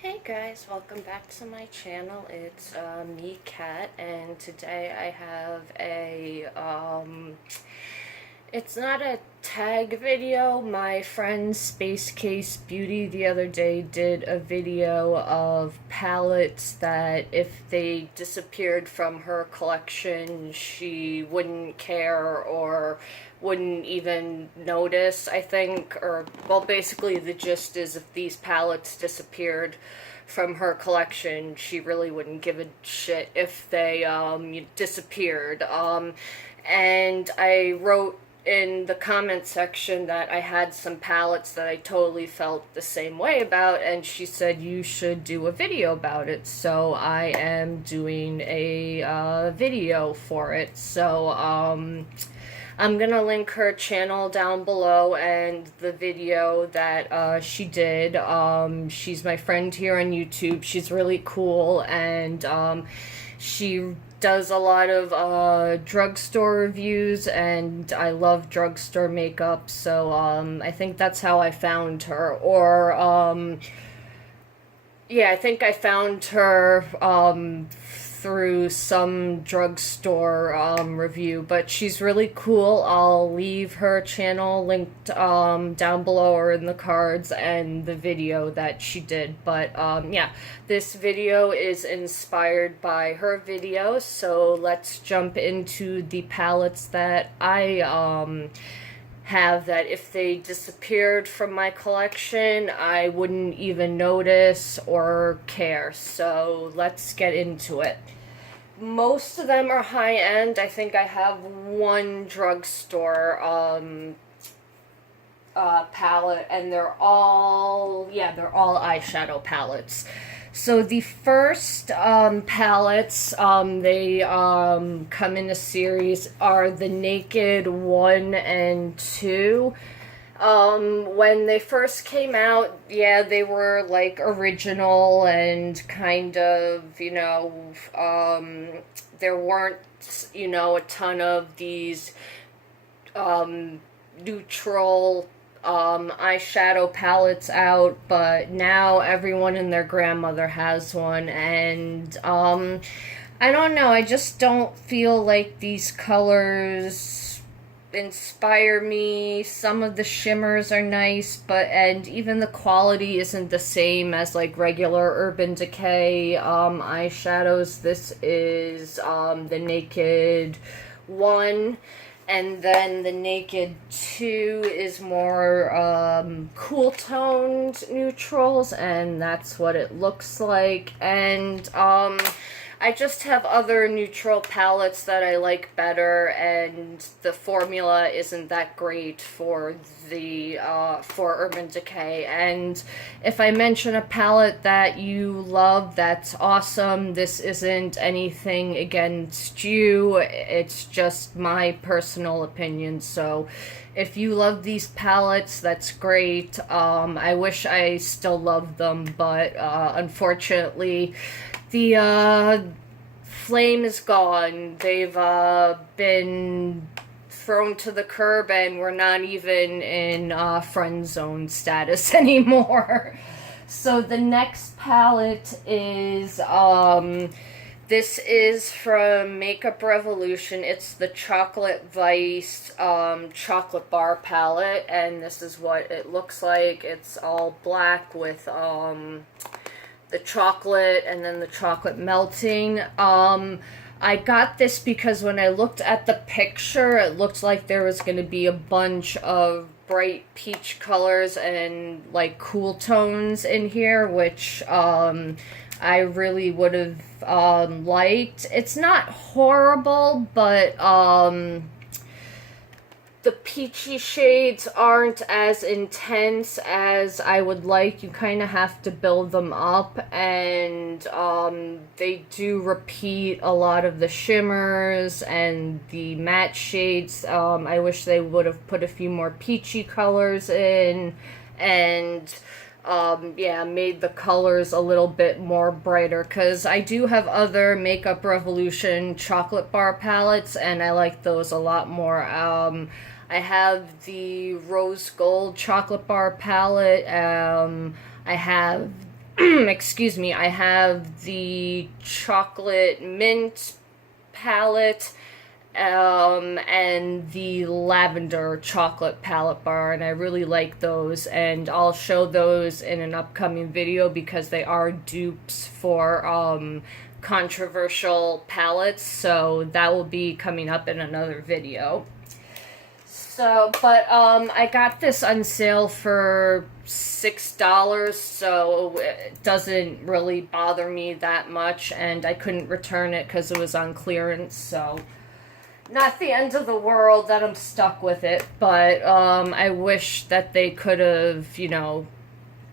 Hey guys, welcome back to my channel. It's me, Kat, and today I have it's not a tag video. My friend Space Case Beauty the other day did a video of palettes that if they disappeared from her collection, she wouldn't care or wouldn't even notice, I think. Or, well, basically the gist is if these palettes disappeared from her collection, she really wouldn't give a shit if they disappeared. And I wrote in the comment section that I had some palettes that I totally felt the same way about, and she said you should do a video about it. So I am doing a video for it. So I'm gonna link her channel down below and the video that she did. She's my friend here on YouTube. She's really cool, and she does a lot of drugstore reviews, and I love drugstore makeup, so I think that's how I found her. Or yeah, I think I found her through some drugstore review, but she's really cool. I'll leave her channel linked down below or in the cards, and the video that she did. But yeah, this video is inspired by her video, so let's jump into the palettes that I have, that if they disappeared from my collection, I wouldn't even notice or care. So let's get into it. Most of them are high-end. I think I have one drugstore palette, and they're all eyeshadow palettes. So the first palettes, they come in a series, are the Naked 1 and 2. When they first came out, yeah, they were like original and kind of, there weren't, a ton of these neutral eyeshadow palettes out, but now everyone and their grandmother has one, and I don't know, I just don't feel like these colors inspire me. Some of the shimmers are nice, and even the quality isn't the same as like regular Urban Decay eyeshadows. This is the Naked 1. And then the Naked 2 is more cool-toned neutrals, and that's what it looks like. And I just have other neutral palettes that I like better, and the formula isn't that great for the for Urban Decay. And if I mention a palette that you love, that's awesome. This isn't anything against you. It's just my personal opinion. So if you love these palettes, that's great. I wish I still loved them, but unfortunately, the flame is gone. They've been thrown to the curb, and we're not even in friend zone status anymore. So the next palette is this is from Makeup Revolution. It's the Chocolate Vice chocolate bar palette, and this is what it looks like. It's all black with the chocolate and then the chocolate melting. I got this because when I looked at the picture, it looked like there was going to be a bunch of bright peach colors and like cool tones in here, which I really would have liked. It's not horrible, but the peachy shades aren't as intense as I would like. You kind of have to build them up, and they do repeat a lot of the shimmers and the matte shades. I wish they would have put a few more peachy colors in, and yeah, made the colors a little bit more brighter, because I do have other Makeup Revolution chocolate bar palettes, and I like those a lot more. I have the Rose Gold chocolate bar palette. I have excuse me, I have the chocolate mint palette, and the lavender chocolate palette bar, and I really like those, and I'll show those in an upcoming video because they are dupes for controversial palettes, so that will be coming up in another video. So, but I got this on sale for $6, so it doesn't really bother me that much, and I couldn't return it because it was on clearance, so not the end of the world that I'm stuck with it, but I wish that they could have, you know,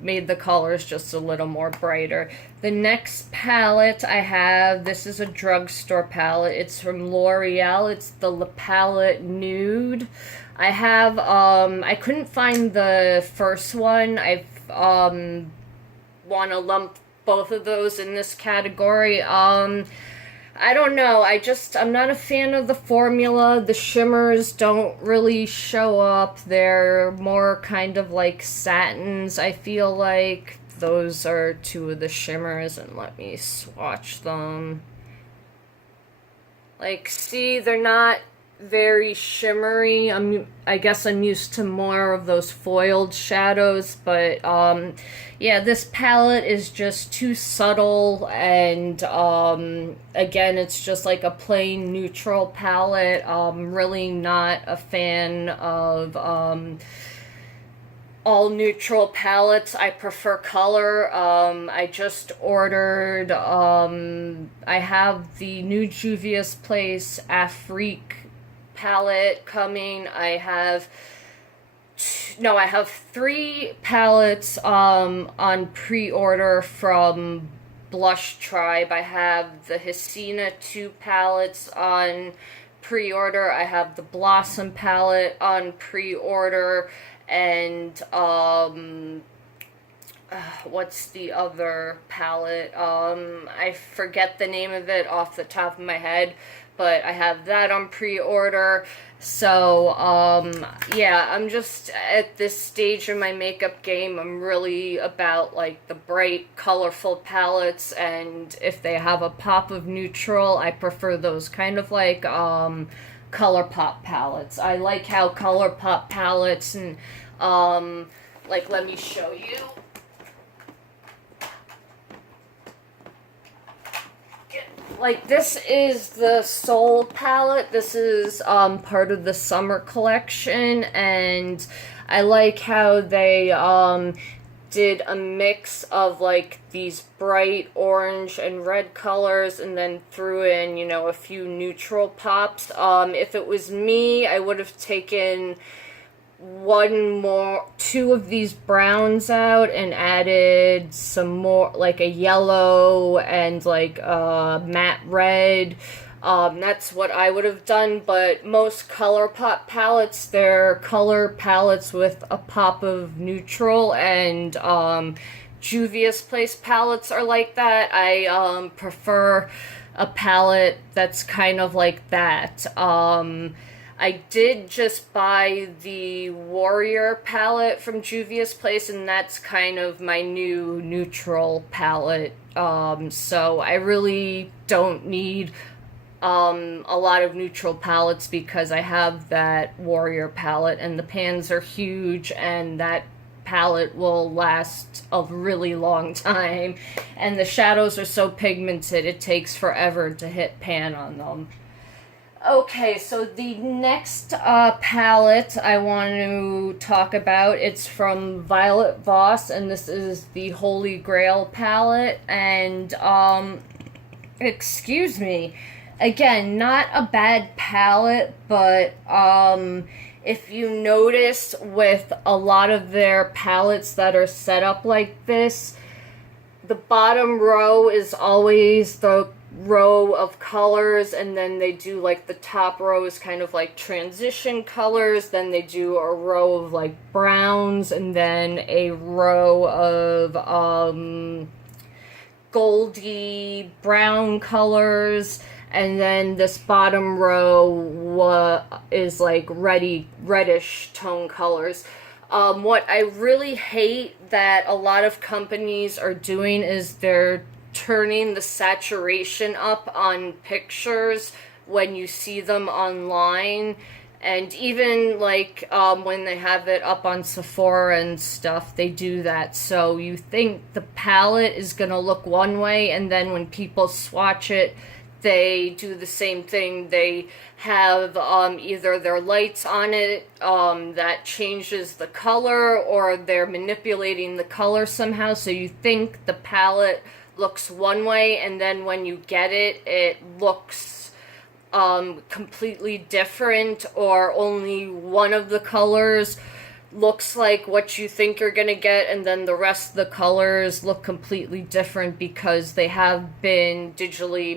made the colors just a little more brighter. The next palette I have, this is a drugstore palette. It's from L'Oreal. It's the La Palette Nude. I have, I couldn't find the first one. I want to lump both of those in this category. I don't know, I'm not a fan of the formula. The shimmers don't really show up. They're more kind of like satins, I feel like. Those are two of the shimmers, and let me swatch them. Like, see, they're not very shimmery. I guess I'm used to more of those foiled shadows, but yeah, this palette is just too subtle, and again, it's just like a plain neutral palette. Really not a fan of all neutral palettes. I prefer color. I just ordered, I have the Nude Juvia's Place Afrique palette coming. I have 3 palettes on pre-order from Blush Tribe. I have the Hasina 2 palettes on pre-order. I have the Blossom palette on pre-order, and what's the other palette? I forget the name of it off the top of my head, but I have that on pre-order. So, yeah, I'm just at this stage of my makeup game. I'm really about, like, the bright, colorful palettes, and if they have a pop of neutral, I prefer those kind of like, ColourPop palettes. I like how ColourPop palettes and, like, let me show you. Like, this is the Soul palette. This is part of the summer collection, and I like how they did a mix of, like, these bright orange and red colors, and then threw in, you know, a few neutral pops. If it was me, I would have taken 2 of these browns out and added some more, like a yellow and like a matte red. That's what I would have done, but most ColourPop palettes, they're color palettes with a pop of neutral, and Juvia's Place palettes are like that. I prefer a palette that's kind of like that. I did just buy the Warrior palette from Juvia's Place, and that's kind of my new neutral palette. So I really don't need a lot of neutral palettes because I have that Warrior palette, and the pans are huge, and that palette will last a really long time. And the shadows are so pigmented, it takes forever to hit pan on them. Okay, so the next palette I want to talk about, it's from Violet Voss, and this is the Holy Grail palette, and, excuse me, again, not a bad palette, but, if you notice with a lot of their palettes that are set up like this, the bottom row is always the row of colors, and then they do like the top row is kind of like transition colors, then they do a row of like browns, and then a row of goldy brown colors, and then this bottom row is like reddish tone colors. What I really hate that a lot of companies are doing is they're turning the saturation up on pictures when you see them online. And even like when they have it up on Sephora and stuff, they do that. So you think the palette is going to look one way, and then when people swatch it, they do the same thing. They have either their lights on it that changes the color, or they're manipulating the color somehow. So you think the palette looks one way, and then when you get it, it looks completely different, or only one of the colors looks like what you think you're gonna get, and then the rest of the colors look completely different because they have been digitally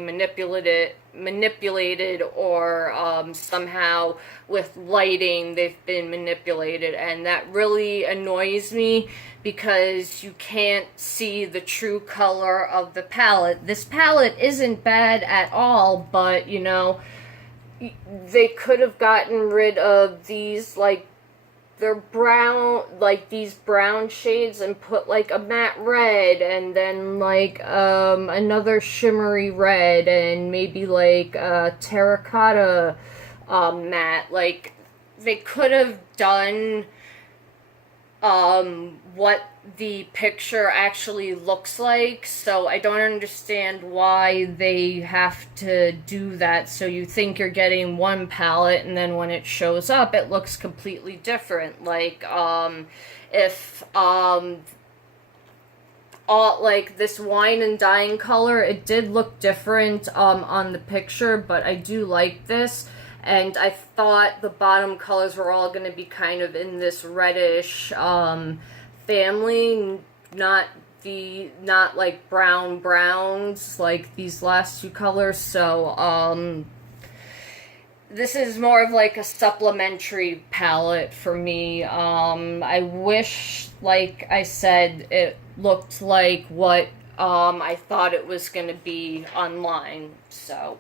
manipulated, or somehow with lighting they've been manipulated, and that really annoys me because you can't see the true color of the palette. This palette isn't bad at all, but you know, they could have gotten rid of these, like, they're brown, like these brown shades, and put like a matte red, and then like another shimmery red, and maybe like a terracotta matte. Like, they could have done what the picture actually looks like. So I don't understand why they have to do that. So you think you're getting one palette, and then when it shows up, it looks completely different. Like, if all, like this wine and dine color, it did look different on the picture, but I do like this. And I thought the bottom colors were all going to be kind of in this reddish family, not like brown browns like these last two colors. So this is more of like a supplementary palette for me. I wish, like I said, it looked like what I thought it was going to be online. So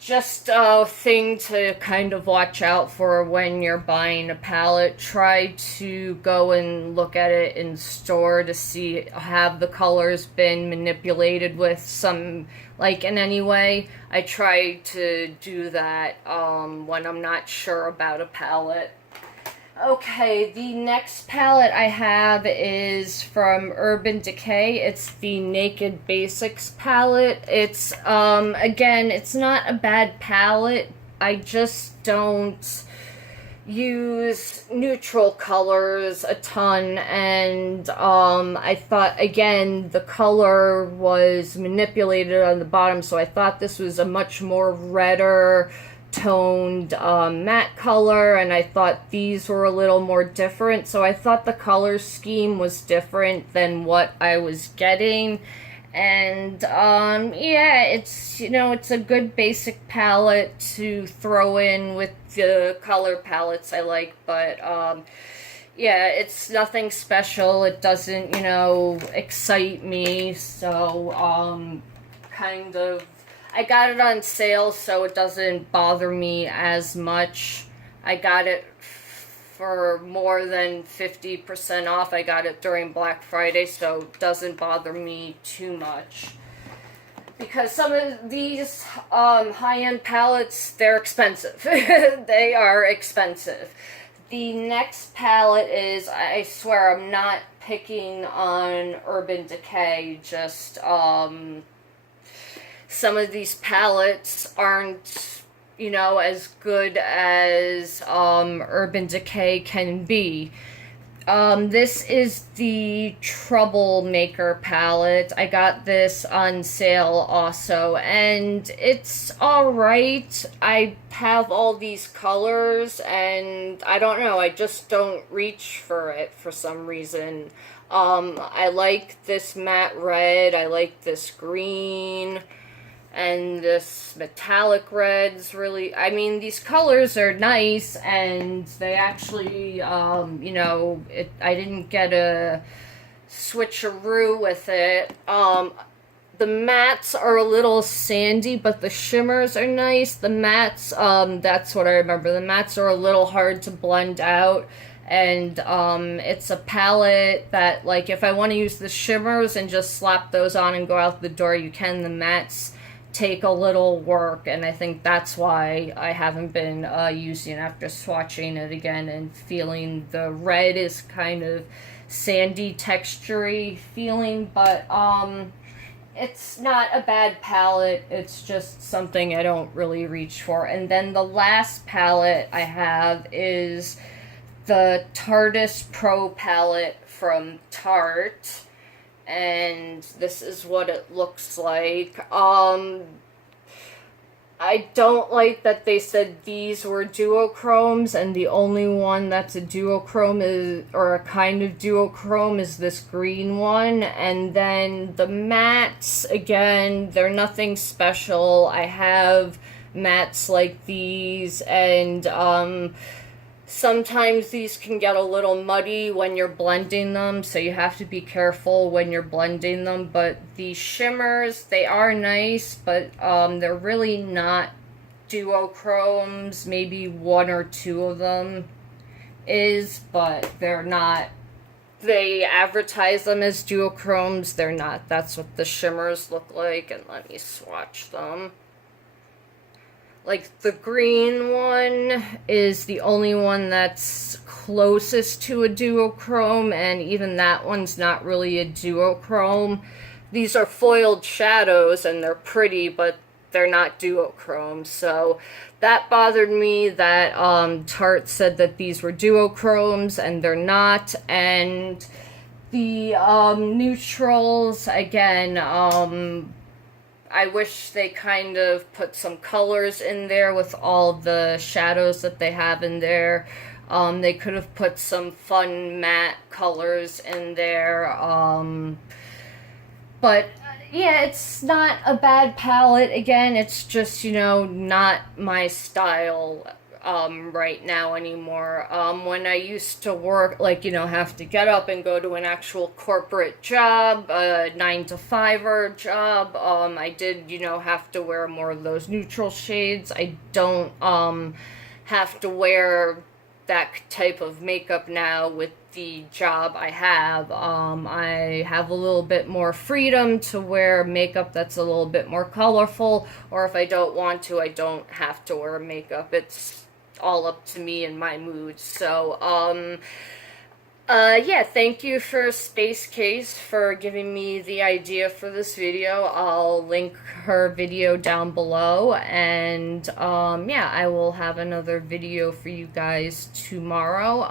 just a thing to kind of watch out for when you're buying a palette. Try to go and look at it in store to see, have the colors been manipulated with some, like, in any way. I try to do that when I'm not sure about a palette. Okay, the next palette I have is from Urban Decay. It's the Naked Basics palette. It's, again, it's not a bad palette. I just don't use neutral colors a ton, and I thought, again, the color was manipulated on the bottom, so I thought this was a much more redder toned matte color, and I thought these were a little more different, so I thought the color scheme was different than what I was getting. And yeah, it's, you know, it's a good basic palette to throw in with the color palettes I like, but yeah, it's nothing special. It doesn't, you know, excite me, so kind of, I got it on sale, so it doesn't bother me as much. I got it for more than 50% off. I got it during Black Friday, so it doesn't bother me too much. Because some of these high-end palettes, they're expensive. They are expensive. The next palette is, I swear I'm not picking on Urban Decay, just some of these palettes aren't, you know, as good as Urban Decay can be. This is the Troublemaker palette. I got this on sale also, and it's alright. I have all these colors, and I don't know, I just don't reach for it for some reason. I like this matte red, I like this green, and this metallic red's really, I mean, these colors are nice, and they actually, you know, I didn't get a switcheroo with it. the mattes are a little sandy, but the shimmers are nice. The mattes, that's what I remember. The mattes are a little hard to blend out. And it's a palette that, like, if I want to use the shimmers and just slap those on and go out the door, you can. The mattes take a little work, and I think that's why I haven't been using it after swatching it again and feeling the red is kind of sandy, textury feeling, but it's not a bad palette. It's just something I don't really reach for. And then the last palette I have is the Tarte-Tartiest Pro palette from Tarte, and this is what it looks like. I don't like that they said these were duochromes, and the only one that's a duochrome is, or a kind of duochrome, is this green one. And then the mattes, again, they're nothing special. I have mattes like these, and sometimes these can get a little muddy when you're blending them, so you have to be careful when you're blending them. But the shimmers, they are nice, but they're really not duochromes. Maybe one or two of them is, but they're not. They advertise them as duochromes. They're not. That's what the shimmers look like, and let me swatch them. Like, the green one is the only one that's closest to a duochrome, and even that one's not really a duochrome. These are foiled shadows, and they're pretty, but they're not duochrome, so that bothered me that Tarte said that these were duochromes, and they're not. And the neutrals, again, I wish they kind of put some colors in there with all the shadows that they have in there. They could have put some fun matte colors in there. But yeah, it's not a bad palette. Again, it's just, you know, not my style right now anymore. When I used to work, like, you know, have to get up and go to an actual corporate job, a 9-to-5 job, I did, you know, have to wear more of those neutral shades. I don't have to wear that type of makeup now with the job I have. I have a little bit more freedom to wear makeup that's a little bit more colorful, or if I don't want to, I don't have to wear makeup. It's all up to me and my mood. So, yeah, thank you for Space Case for giving me the idea for this video. I'll link her video down below, and, yeah, I will have another video for you guys tomorrow.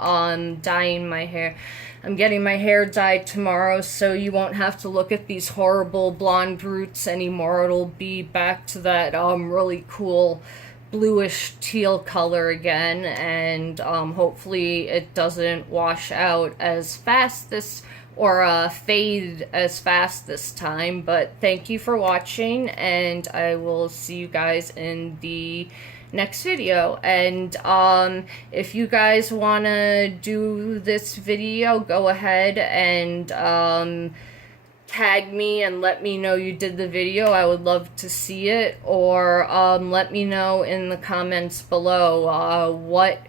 Dyeing my hair. I'm getting my hair dyed tomorrow, so you won't have to look at these horrible blonde roots anymore. It'll be back to that, really cool bluish teal color again, and hopefully it doesn't wash out as fast this, or fade as fast this time. But thank you for watching, and I will see you guys in the next video. And if you guys want to do this video, go ahead and tag me and let me know you did the video. I would love to see it. Or let me know in the comments below what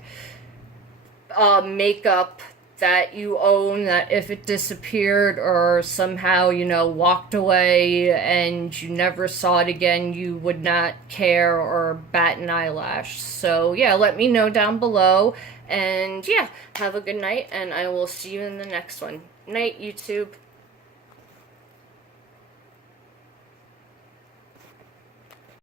makeup that you own, that if it disappeared or somehow, you know, walked away and you never saw it again, you would not care or bat an eyelash. So yeah, let me know down below. And yeah, have a good night, and I will see you in the next one. Night, YouTube.